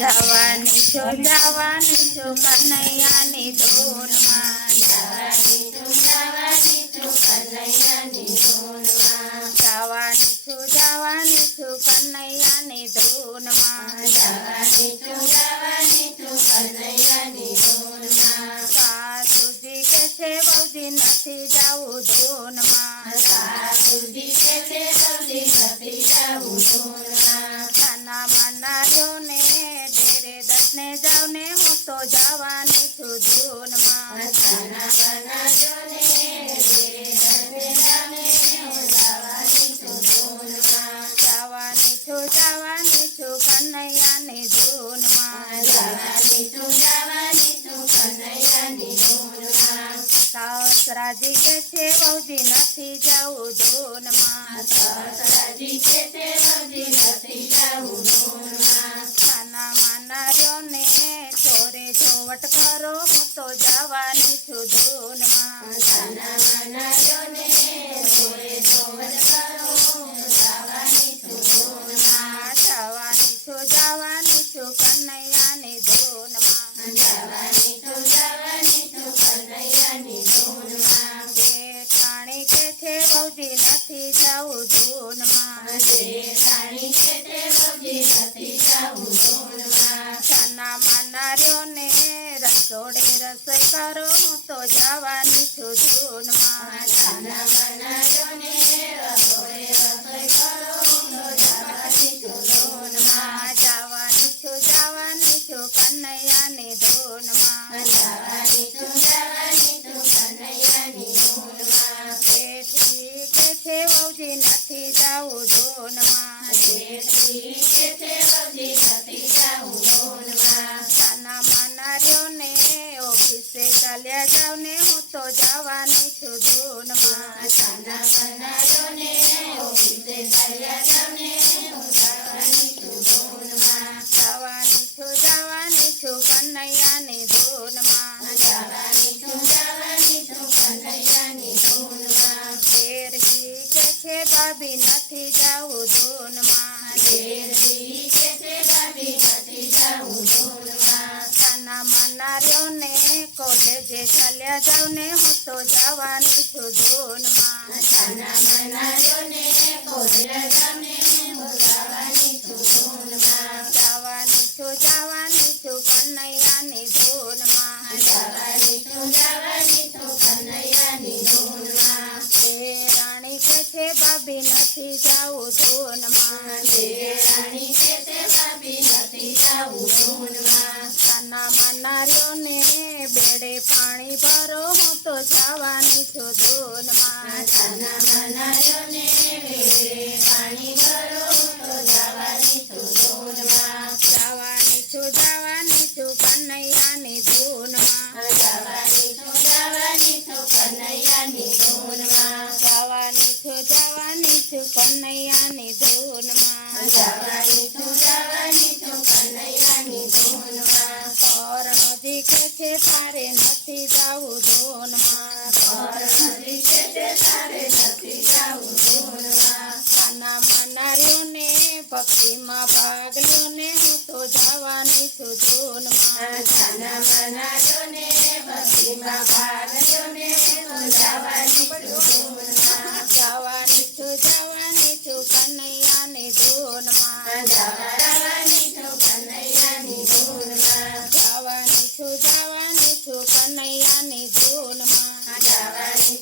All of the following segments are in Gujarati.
જવાની છું કનૈયાની ધૂનમાં જવાની છું કનૈયાની ધૂનમાં જવાની છું કનૈયાની ધૂનમાં જવાની છું કનૈયાની ધૂનમાં સાસુજી કે છે બહુજી નથી જાવું ધૂનમાં સાસુજી કે છે બહુજી નથી જાવું ધૂનમાં નાના માનાર્યોને ડેરે દસને જાવ ને હું તો જવાની છું ધૂનમાં નાના માનાર્યોને ડેરે દસને જાવ ને હું જવાની છું ધૂનમાં જવાની છું કનૈયાની ધૂનમાં જવાની છું કનૈયાની ધૂનમાં સાસરાજી કે છે બહુજી નથી જાવું ધૂનમાં સાસરાજી કે છે બહુજી નથી જાવું ધૂનમાં નાના માનાર્યોને ચોરે ચોવટ કરો હું તો જવાની છું ધૂનમાં નાના માનાર્યોને ચોરે ચોવટ કરો હું જવાની છું ધૂનમાં જવાની છું કનૈયાની ધૂનમાં જવાની છું કનૈયાની ધૂનમાં જેઠાણી કે છે બહુજી નથી જાવું ધૂનમાં જેઠાણી કે છે બહુજી નથી જાવું ધૂનમાં નાના માનાર્યોને રસોડે રસોઈ કરો હું તો જવાની છું ધૂનમાં નાના માનાર્યોને રસોડે રસોઈ કરો હું તો જવાની છું ધૂનમાં જવાની છું કનૈયાની ધૂનમાં જવાની છું કનૈયાની ધૂનમાં જેઠી કે છે બહુજી નથી જાવું ધૂનમાં જેઠી કે છે બહુજી નથી જાવું ધૂનમાં નાના માનાર્યોને ઓફિસે ચાલ્યા જાવ ને હું તો જવાની છું ધૂનમાં નાના માનાર્યોને ઓફિસે ચાલ્યા જાવ ને હું જવાની છું ધૂનમાં જવાની છું કનૈયાની ધૂનમાં જવાની છું કનૈયાની ધૂનમાં દેરજી કે છે ભાભી નથી જાવું ધૂનમાં દેરજી કે છે ભાભી નથી જાવું ધૂનમાં નાના માનાર્યોને કોલેજે ચાલ્યા જાવ ને હું તો જવાની છું ધૂનમાં નાના માનાર્યોને કોલેજ જાવ ને હું જવાની છું ધૂનમાં જવાની છું કનૈયાની ધૂનમાં જવાની છું કનૈયાની ધૂનમાં રાણી કે છે ભાભી નથી જાવું ધૂનમાં રાણી કે છે ભાભી નથી જાવું ધૂનમાં નાના માનાર્યોને બેડે પાણી ભરો હું તો જવાની છું ધૂનમાં નાના માનાર્યોને વેડે પાણી ભરો તો જવાની છું ધૂનમાં જવાની છું કનૈયાની ધૂનમાં જવાની છું કનૈયાની ધૂનમાં જવાની છું કનૈયાની ધૂનમાં જવાની છું કનૈયાની ધૂનમાં કરણોજી કે છે તારે નથી જાવું ધૂનમાં નદી કે છે તારે નથી જાવું ધૂનમાં નાના માનાર્યોને ભક્તિમાં ભાગ લ્યો ને હું તો જવાની છું ધૂનમાં નાના માનાર્યોને ભક્તિમાં ભાગ લ્યો ને તો જવાની છું ધૂનમાં જવાની છું કનૈયાની ધૂનમાં જવાની છું કનૈયાની ધૂનમાં જવાની છું કનૈયાની ધૂનમાં જવાની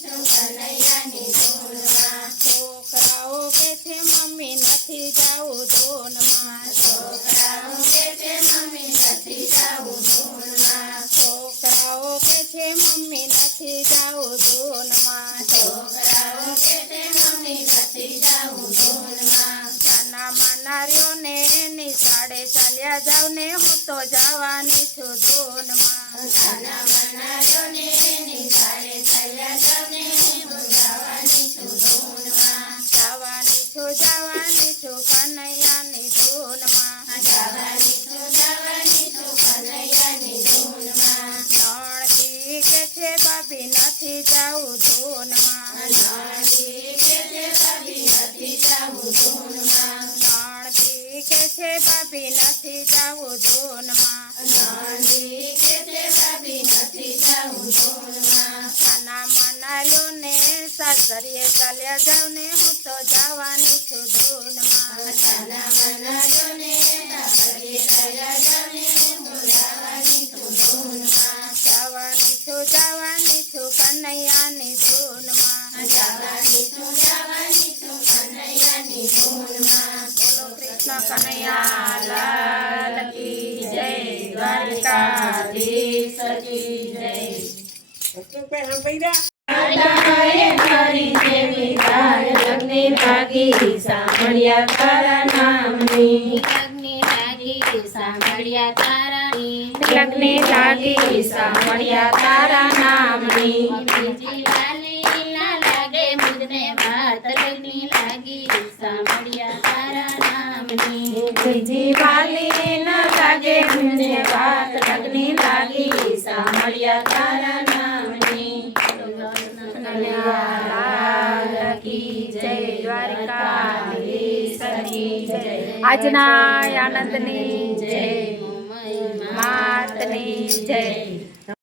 છું કનૈયાની ધૂનમાં છોકરાઓ કે છે મમ્મી નથી જાવું ધૂનમાં છોકરાઓ કે છે મમ્મી નથી જાવું ધૂનમાં છોકરાઓ કે છે મમ્મી નથી જાવું ધૂનમાં છોકરાઓ કે છે મમ્મી નથી જાવું ધૂનમાં નાના માનાર્યોને નિશાળે ચાલ્યા જાવ ને હું તો જવાની છું ધૂનમાં નાના માનાર્યોને નિશાળે ચાલ્યા જાવ ને હું જવાની છું ધૂનમાં જવાની છું કનૈયાની ધૂનમાં જવાની છું કનૈયાની ધૂનમાં નણકી કે છે ભાભી નથી જાવું ધૂનમાં નણકી કે છે ભાભી નથી જાવું ધૂનમાં નણકી કે છે ભાભી નથી જાવું ધૂનમાં નંદી કે છે ભાભી નથી જાવું ધૂનમાં સાના મનાલ્યો ને સાસરીએ ચાલ્યા જાવ ને હું તો જવાની છું ધૂનમાં સાના મનાલ્યો ને સાસરીએ ચાલ્યા જાવ ને હું તો જવાની છું ધૂનમાં જવાની છું કનૈયાની ધૂનમાં જવાની છું કનૈયાની ધૂનમાં બોલો કૃષ્ણ કનૈયા લાલ કી જય દ્વારકાધીશ કી જય સાંભળ્યા તારા નામની લગ્ને લાગી સાંભળ્યા તારાની લગ્ને લાગી સાંભળ્યા તારા નામની બીજી વાલી ના લાગે મુજને વાત લગ્ને લાગી સાંભળ્યા તારા નામની બીજી વાલી ન લાગે મને વાત લગ્ને લાગી સાંભળ્યા તારા નામની લાલ કી જય દ્વારકાધીશ કી જય આજના આનંદની જય માતની જય